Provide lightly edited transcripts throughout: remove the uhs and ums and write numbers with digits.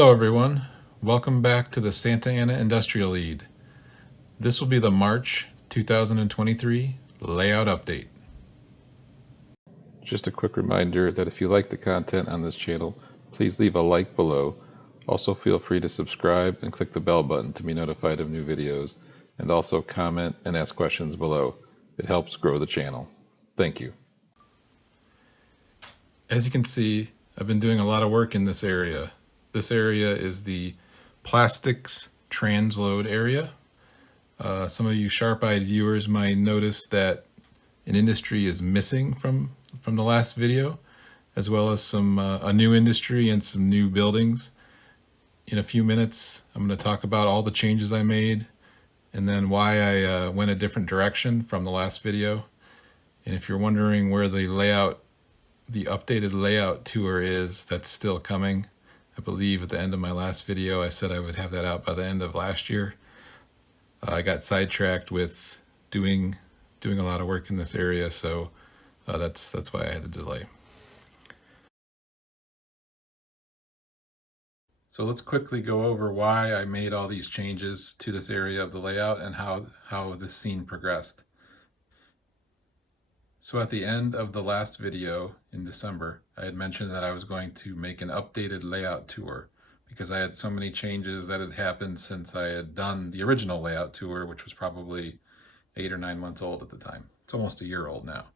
Hello everyone, welcome back to the Santa Ana Industrial Lead. This will be the March 2023 layout update. Just a quick reminder that if you like the content on this channel, please leave a like below. Also feel free to subscribe and click the bell button to be notified of new videos, and also comment and ask questions below. It helps grow the channel. Thank you. As you can see, I've been doing a lot of work in this area. This area is the plastics transload area. Some of you sharp-eyed viewers might notice that an industry is missing from the last video, as well as a new industry and some new buildings. In a few minutes, I'm going to talk about all the changes I made and then why I went a different direction from the last video. And if you're wondering where the updated layout tour is, that's still coming. I believe at the end of my last video, I said I would have that out by the end of last year. I got sidetracked with doing a lot of work in this area, so that's why I had the delay. So let's quickly go over why I made all these changes to this area of the layout and how this scene progressed. So at the end of the last video in December, I had mentioned that I was going to make an updated layout tour because I had so many changes that had happened since I had done the original layout tour, which was probably 8 or 9 months old at the time. It's almost a year old now.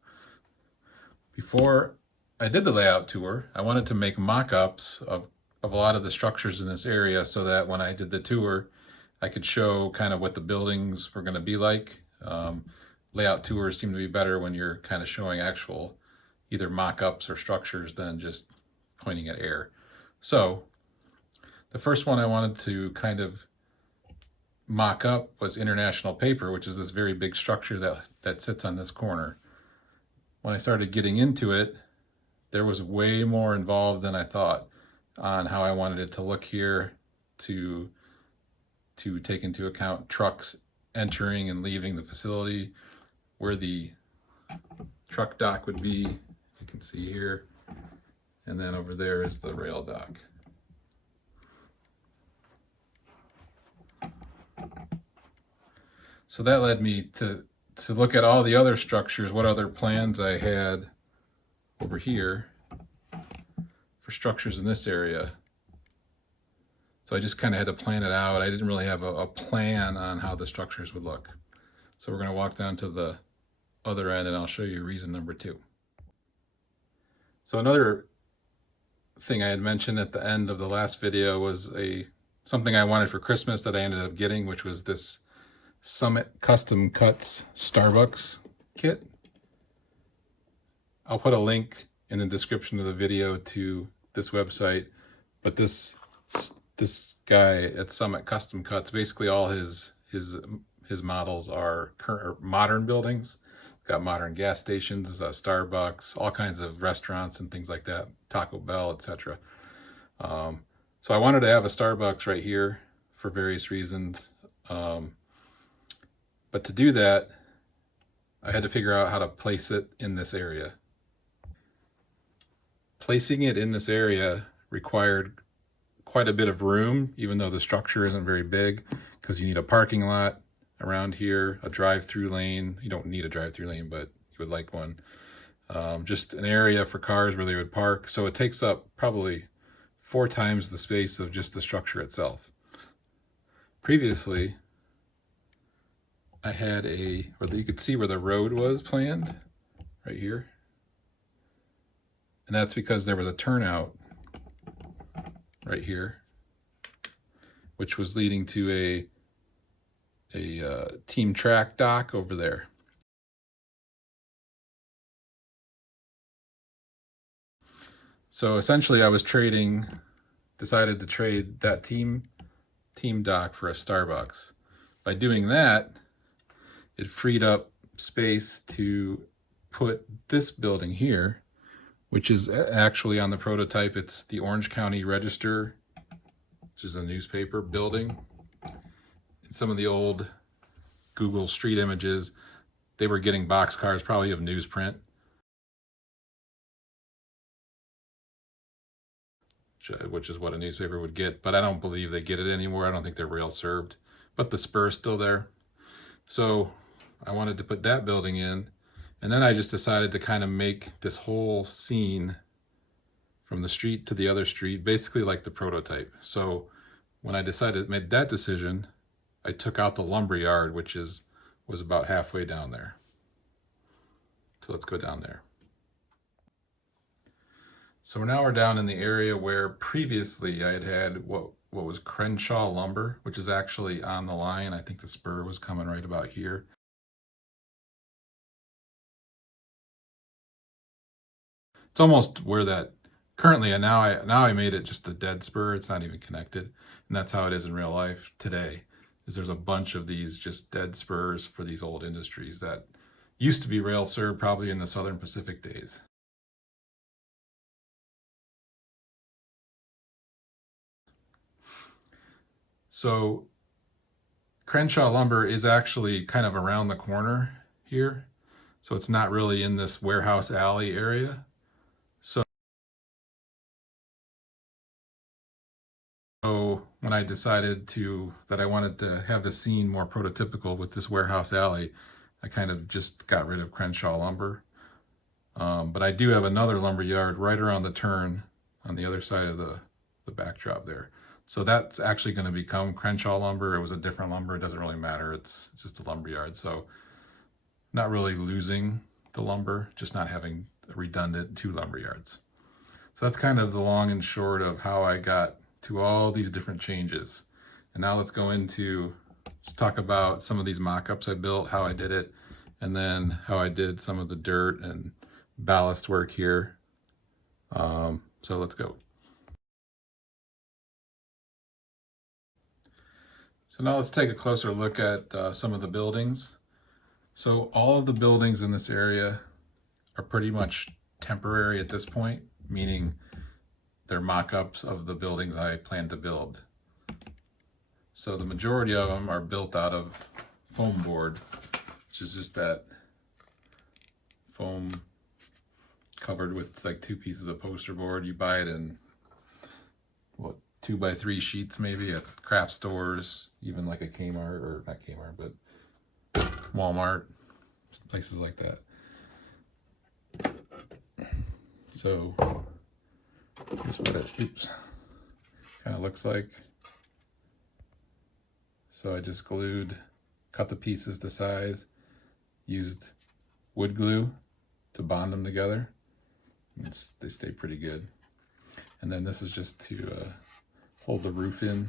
Before I did the layout tour, I wanted to make mock-ups of a lot of the structures in this area so that when I did the tour, I could show kind of what the buildings were going to be like. Layout tours seem to be better when you're kind of showing actual either mock-ups or structures than just pointing at air. So the first one I wanted to kind of mock up was International Paper, which is this very big structure that sits on this corner. When I started getting into it, there was way more involved than I thought on how I wanted it to look here, to take into account trucks entering and leaving the facility, where the truck dock would be, as you can see here, and then over there is the rail dock. So that led me to look at all the other structures, what other plans I had over here for structures in this area. So I just kind of had to plan it out. I didn't really have a plan on how the structures would look. So we're going to walk down to the other end and I'll show you reason number 2. So another thing I had mentioned at the end of the last video was something I wanted for Christmas that I ended up getting, which was this Summit Custom Cuts Starbucks kit. I'll put a link in the description of the video to this website, but this guy at Summit Custom Cuts, basically all his models are modern buildings. Got modern gas stations, Starbucks, all kinds of restaurants and things like that, Taco Bell, etc. So I wanted to have a Starbucks right here for various reasons. But to do that, I had to figure out how to place it in this area. Placing it in this area required quite a bit of room, even though the structure isn't very big, because you need a parking lot around here, a drive-through lane. You don't need a drive-through lane, but you would like one. Just an area for cars where they would park. So it takes up probably 4 times the space of just the structure itself. Previously, I had you could see where the road was planned, right here. And that's because there was a turnout right here, which was leading to a team track dock over there. So essentially I decided to trade that team dock for a Starbucks. By doing that, it freed up space to put this building here, which is actually on the prototype. It's the Orange County Register, which is a newspaper building. In some of the old Google Street images, they were getting boxcars, probably of newsprint. which is what a newspaper would get, but I don't believe they get it anymore. I don't think they're rail served, but the spur's still there. So I wanted to put that building in, and then I just decided to kind of make this whole scene from the street to the other street basically like the prototype. So when I made that decision, I took out the lumber yard, which was about halfway down there. So let's go down there. So now we're down in the area where previously I had what was Crenshaw lumber, which is actually on the line. I think the spur was coming right about here. It's almost where that currently, and now I made it just a dead spur. It's not even connected, and that's how it is in real life today. Is there's a bunch of these just dead spurs for these old industries that used to be rail served probably in the Southern Pacific days. So Crenshaw lumber is actually kind of around the corner here. So it's not really in this warehouse alley area. So when I decided that I wanted to have the scene more prototypical with this warehouse alley, I kind of just got rid of Crenshaw lumber. But I do have another lumber yard right around the turn on the other side of the backdrop there. So that's actually going to become Crenshaw lumber. It was a different lumber. It doesn't really matter. It's just a lumber yard. So not really losing the lumber, just not having redundant 2 lumber yards. So that's kind of the long and short of how I got to all these different changes. And now let's talk about some of these mock-ups I built, how I did it, and then how I did some of the dirt and ballast work here. So let's go. So now let's take a closer look at some of the buildings. So all of the buildings in this area are pretty much temporary at this point, meaning they're mock-ups of the buildings I plan to build. So the majority of them are built out of foam board, which is just that foam covered with like 2 pieces of poster board. You buy it in 2x3 sheets maybe at craft stores, even like a Kmart, or not Kmart, but Walmart, places like that. So here's what it kind of looks like. So I just cut the pieces to size, used wood glue to bond them together. They stay pretty good. And then this is just to hold the roof in.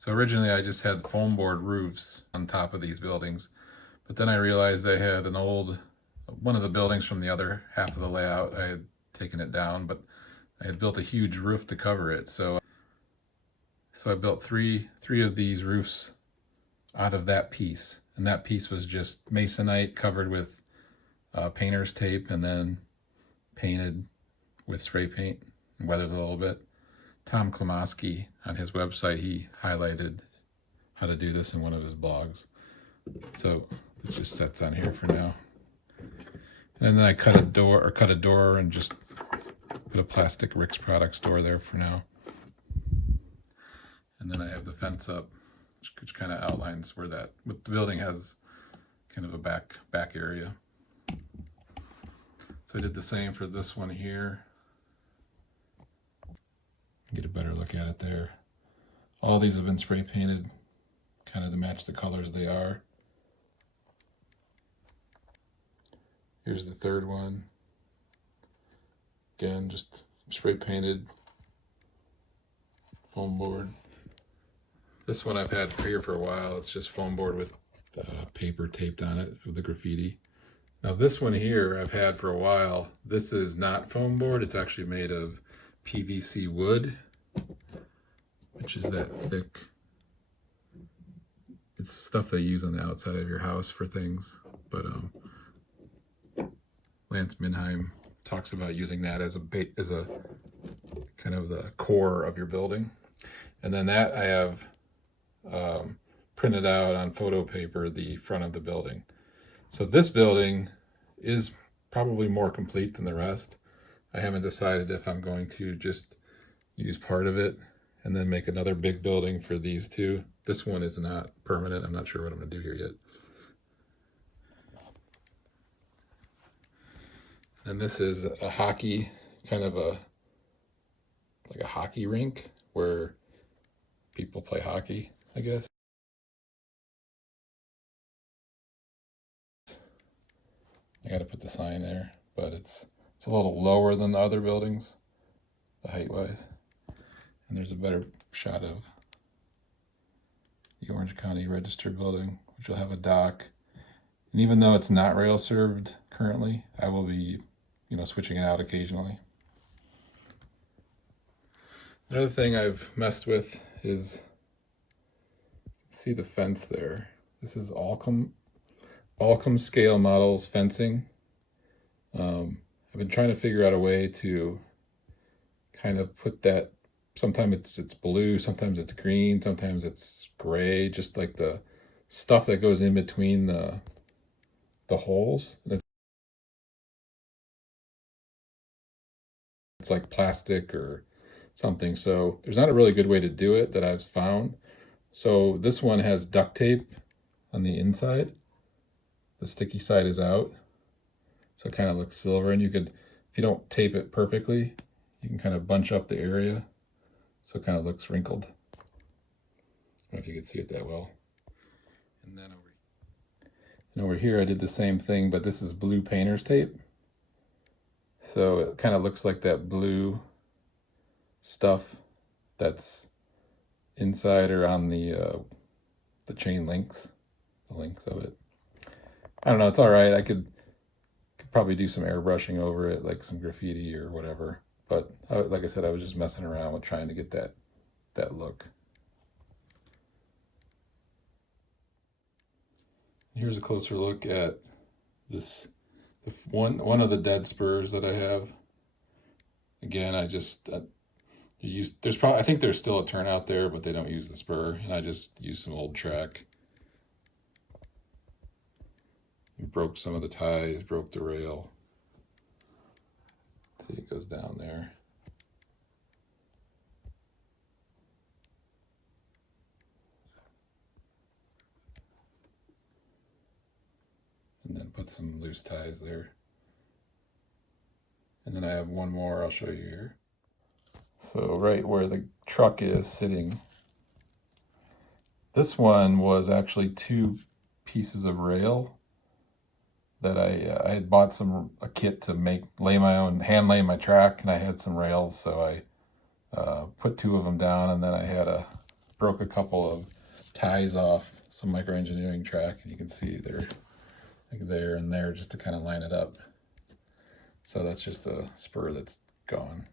So originally I just had foam board roofs on top of these buildings, but then I realized I had one of the buildings from the other half of the layout. I had taken it down, but I had built a huge roof to cover it. So I built three of these roofs out of that piece, and that piece was just masonite covered with painter's tape and then painted with spray paint and weathered a little bit. Tom Klimovsky on his website, he highlighted how to do this in one of his blogs. So it just sets on here for now. And then I cut a door and just put a plastic Rick's Products door there for now. And then I have the fence up, which kind of outlines where the building has kind of a back area. So I did the same for this one here. Get a better look at it there. All these have been spray painted kind of to match the colors they are. Here's the third one. Again, just spray painted foam board. This one I've had here for a while. It's just foam board with paper taped on it with the graffiti. Now this one here I've had for a while. This is not foam board. It's actually made of PVC wood, which is that thick. It's stuff they use on the outside of your house for things. But Lance Minheim talks about using that as a kind of the core of your building. And then that I have printed out on photo paper the front of the building. So this building is probably more complete than the rest. I haven't decided if I'm going to just use part of it and then make another big building for these two. This one is not permanent. I'm not sure what I'm going to do here yet. And this is a hockey, kind of like a hockey rink where people play hockey, I guess. I got to put the sign there, but it's a little lower than the other buildings, the height-wise. And there's a better shot of the Orange County Register building, which will have a dock. And even though it's not rail served currently, I will be, switching it out occasionally. Another thing I've messed with is, see the fence there. This is Allcom scale models fencing. I've been trying to figure out a way to kind of put that. Sometimes it's blue, sometimes it's green, sometimes it's gray, just like the stuff that goes in between the holes. It's like plastic or something. So there's not a really good way to do it that I've found. So this one has duct tape on the inside. The sticky side is out. So it kind of looks silver, and you could, if you don't tape it perfectly, you can kind of bunch up the area so it kind of looks wrinkled. I don't know if you can see it that well. And then over here I did the same thing, but this is blue painter's tape. So it kind of looks like that blue stuff that's inside or on the chain links, the links of it. I don't know, it's all right. I could probably do some airbrushing over it, like some graffiti or whatever. But like I said, I was just messing around with trying to get that look. Here's a closer look at this, one of the dead spurs that I have. Again, I just I think there's still a turnout there, but they don't use the spur, and I just used some old track. And broke some of the ties, broke the rail. See, it goes down there. And then put some loose ties there. And then I have one more I'll show you here. So right where the truck is sitting, this one was actually two pieces of rail that I had bought a kit to hand lay my track, and I had some rails, so I put two of them down, and then I broke a couple of ties off some micro engineering track, and you can see they're like there and there just to kind of line it up. So that's just a spur that's gone.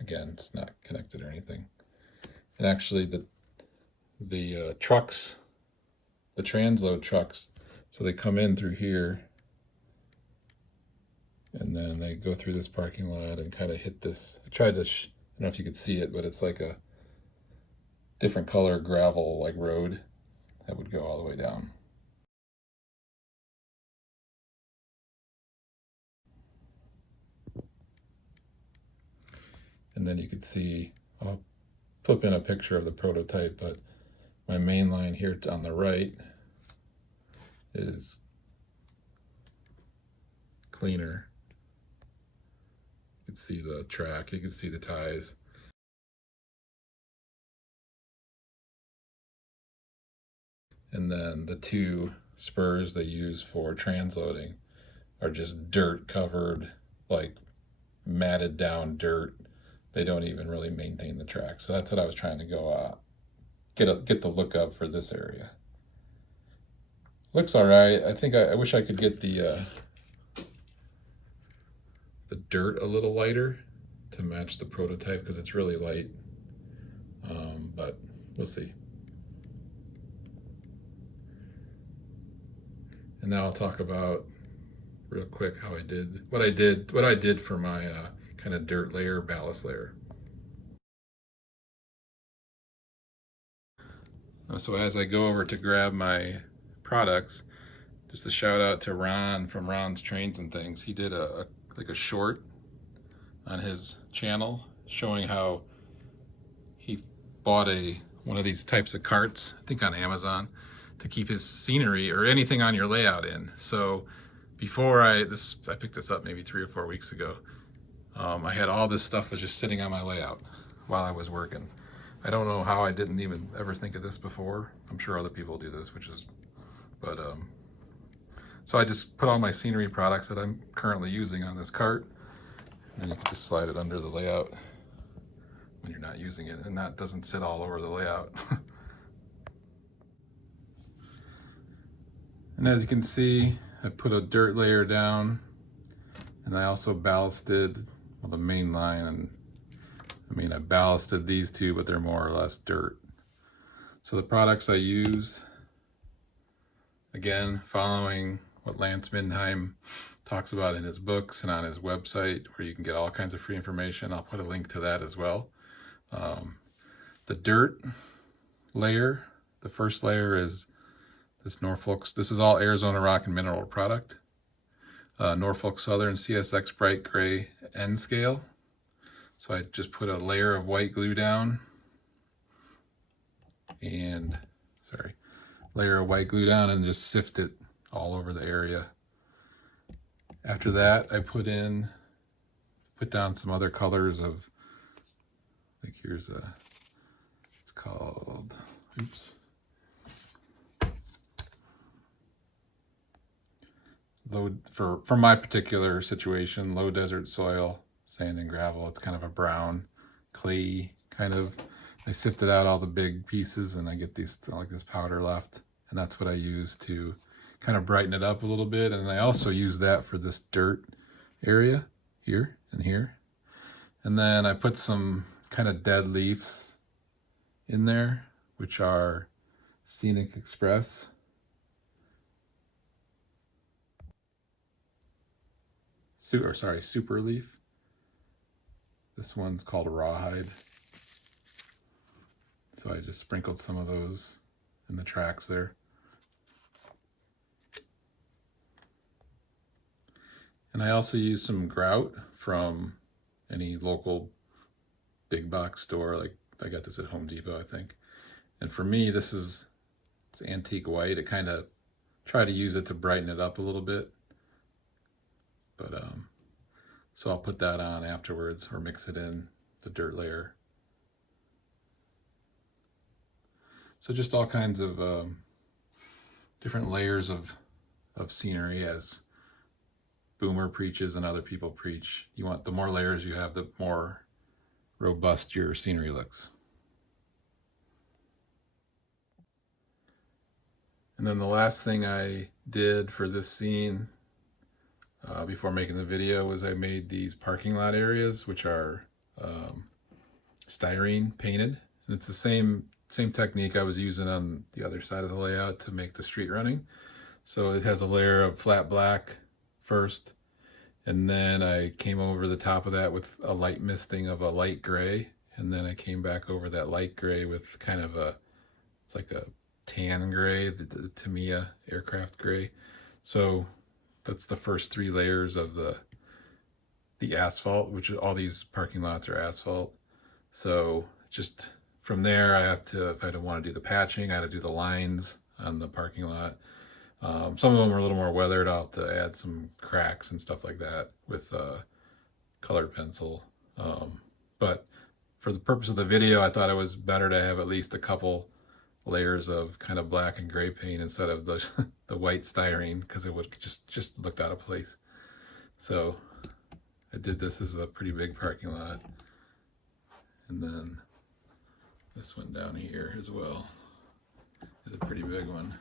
Again, it's not connected or anything. And actually the trucks, the transload trucks, so they come in through here and then they go through this parking lot and kind of hit this. I tried to, I don't know if you could see it, but it's like a different color gravel like road that would go all the way down. And then you could see, I'll flip in a picture of the prototype, but my main line here on the right is cleaner. You can see the track, you can see the ties. And then the two spurs they use for transloading are just dirt covered, like matted down dirt. They don't even really maintain the track. So that's what I was trying to go get the look of for this area. Looks all right. I think I wish I could get the dirt a little lighter to match the prototype because it's really light. But we'll see. And now I'll talk about real quick what I did for my kind of dirt layer, ballast layer. So as I go over to grab my products, just a shout out to Ron from Ron's Trains and Things. He did like a short on his channel showing how he bought one of these types of carts, I think on Amazon, to keep his scenery or anything on your layout in. So before I picked this up maybe 3 or 4 weeks ago. I had all this stuff was just sitting on my layout while I was working. I don't know how I didn't even ever think of this before. I'm sure other people do this, but so I just put all my scenery products that I'm currently using on this cart, and you can just slide it under the layout when you're not using it, and that doesn't sit all over the layout. And as you can see, I put a dirt layer down, and I also ballasted the main line, and I ballasted these two, but they're more or less dirt. So the products I use, again, following what Lance Mindheim talks about in his books and on his website, where you can get all kinds of free information. I'll put a link to that as well. The dirt layer, the first layer is this this is all Arizona Rock and Mineral product. Norfolk Southern CSX Bright Gray N scale. So I just put a layer of white glue down and, layer of white glue down and just sift it all over the area. After that, I put down some other colors of, like here's it's called, oops. For my particular situation, low desert soil, sand and gravel. It's kind of a brown, clay kind of. I sifted out all the big pieces and I get these like this powder left, and that's what I use to kind of brighten it up a little bit. And I also use that for this dirt area here and here. And then I put some kind of dead leaves in there, which are Scenic Express. Super leaf. This one's called Rawhide. So I just sprinkled some of those in the tracks there. And I also use some grout from any local big box store. Like I got this at Home Depot, I think. And for me, it's antique white. I kind of try to use it to brighten it up a little bit. But so I'll put that on afterwards or mix it in the dirt layer. So just all kinds of different layers of scenery, as Boomer preaches and other people preach. The more layers you have, the more robust your scenery looks. And then the last thing I did for this scene before making the video was I made these parking lot areas, which are styrene painted. And it's the same technique I was using on the other side of the layout to make the street running. So it has a layer of flat black first, and then I came over the top of that with a light misting of a light gray, and then I came back over that light gray with kind of it's like a tan gray, the Tamiya aircraft gray. So that's the first 3 layers of the asphalt, which all these parking lots are asphalt. So just from there, if I don't want to do the patching, I had to do the lines on the parking lot. Some of them are a little more weathered. I'll have to add some cracks and stuff like that with colored pencil. But for the purpose of the video, I thought it was better to have at least a couple layers of kind of black and gray paint instead of the white styrene, because it would just looked out of place. So I did this. This is a pretty big parking lot. And then this one down here as well is a pretty big one.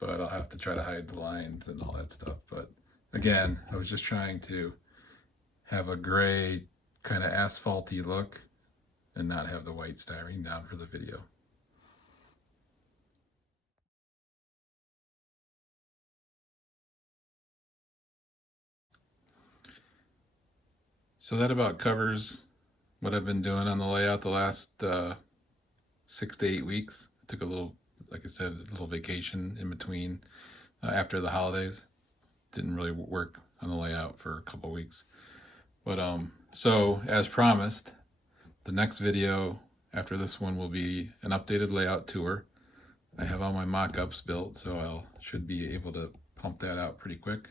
But I'll have to try to hide the lines and all that stuff. But again, I was just trying to have a gray kind of asphalty look and not have the white styrene down for the video. So that about covers what I've been doing on the layout the last 6 to 8 weeks. I took a little, like I said, a little vacation in between after the holidays. Didn't really work on the layout for a couple weeks. But so as promised, the next video after this one will be an updated layout tour. I have all my mock-ups built, so I should be able to pump that out pretty quick.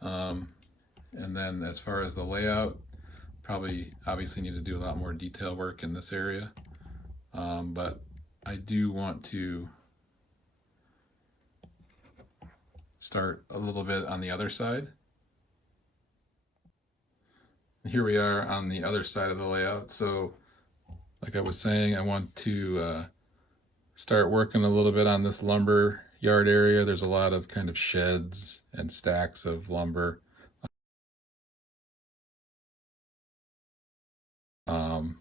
And then as far as the layout, probably obviously need to do a lot more detail work in this area. But I do want to start a little bit on the other side. Here we are on the other side of the layout. So like I was saying, I want to start working a little bit on this lumber yard area. There's a lot of kind of sheds and stacks of lumber.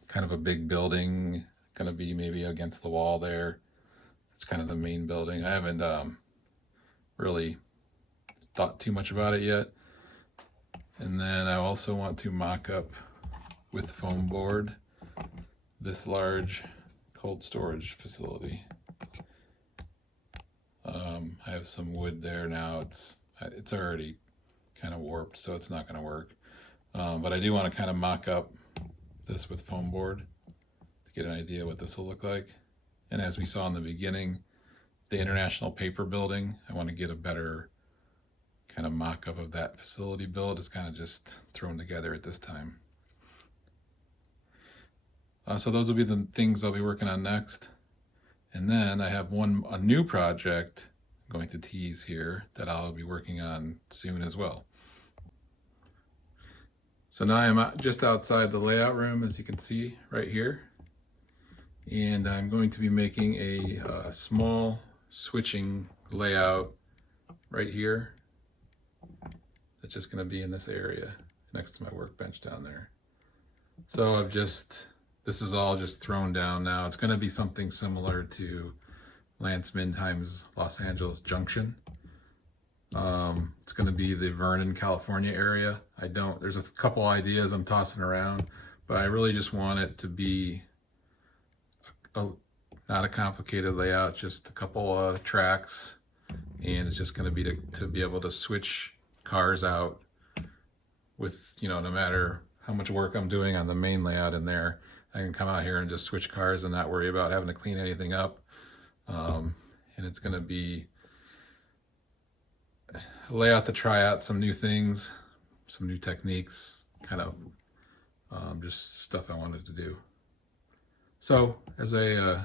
Kind of a big building, gonna be maybe against the wall there. It's kind of the main building. I haven't really thought too much about it yet. And then I also want to mock up with foam board this large cold storage facility. I have some wood there now. It's already kind of warped, so it's not going to work. But I do want to kind of mock up this with foam board to get an idea what this will look like. And as we saw in the beginning, the International Paper Building, I want to get a better kind of mock-up of that facility build. It's kind of just thrown together at this time. So those will be the things I'll be working on next. And then I have a new project I'm going to tease here that I'll be working on soon as well. So now I'm just outside the layout room, as you can see right here. And I'm going to be making a small switching layout right here. That's just going to be in this area next to my workbench down there. So this is all just thrown down now. It's going to be something similar to Lance Mindheim's Los Angeles Junction. It's going to be the Vernon, California area. There's a couple ideas I'm tossing around, but I really just want it to be not a complicated layout, just a couple tracks, and it's just going to be to be able to switch cars out with, no matter how much work I'm doing on the main layout in there, I can come out here and just switch cars and not worry about having to clean anything up. And it's going to be a layout to try out some new things, some new techniques, kind of just stuff I wanted to do. So as I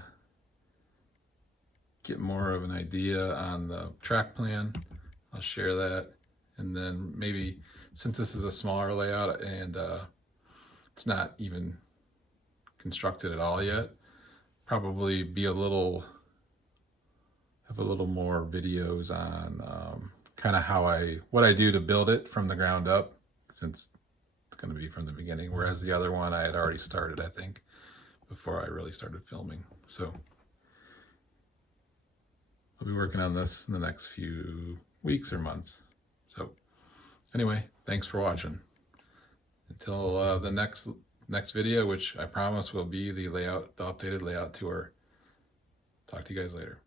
get more of an idea on the track plan, I'll share that. And then maybe, since this is a smaller layout and it's not even constructed at all yet, probably have a little more videos on kind of what I do to build it from the ground up, since it's going to be from the beginning, whereas the other one I had already started, I think, before I really started filming. So I'll be working on this in the next few weeks or months. So anyway, thanks for watching. Until the next video, which I promise will be the updated layout tour. Talk to you guys later.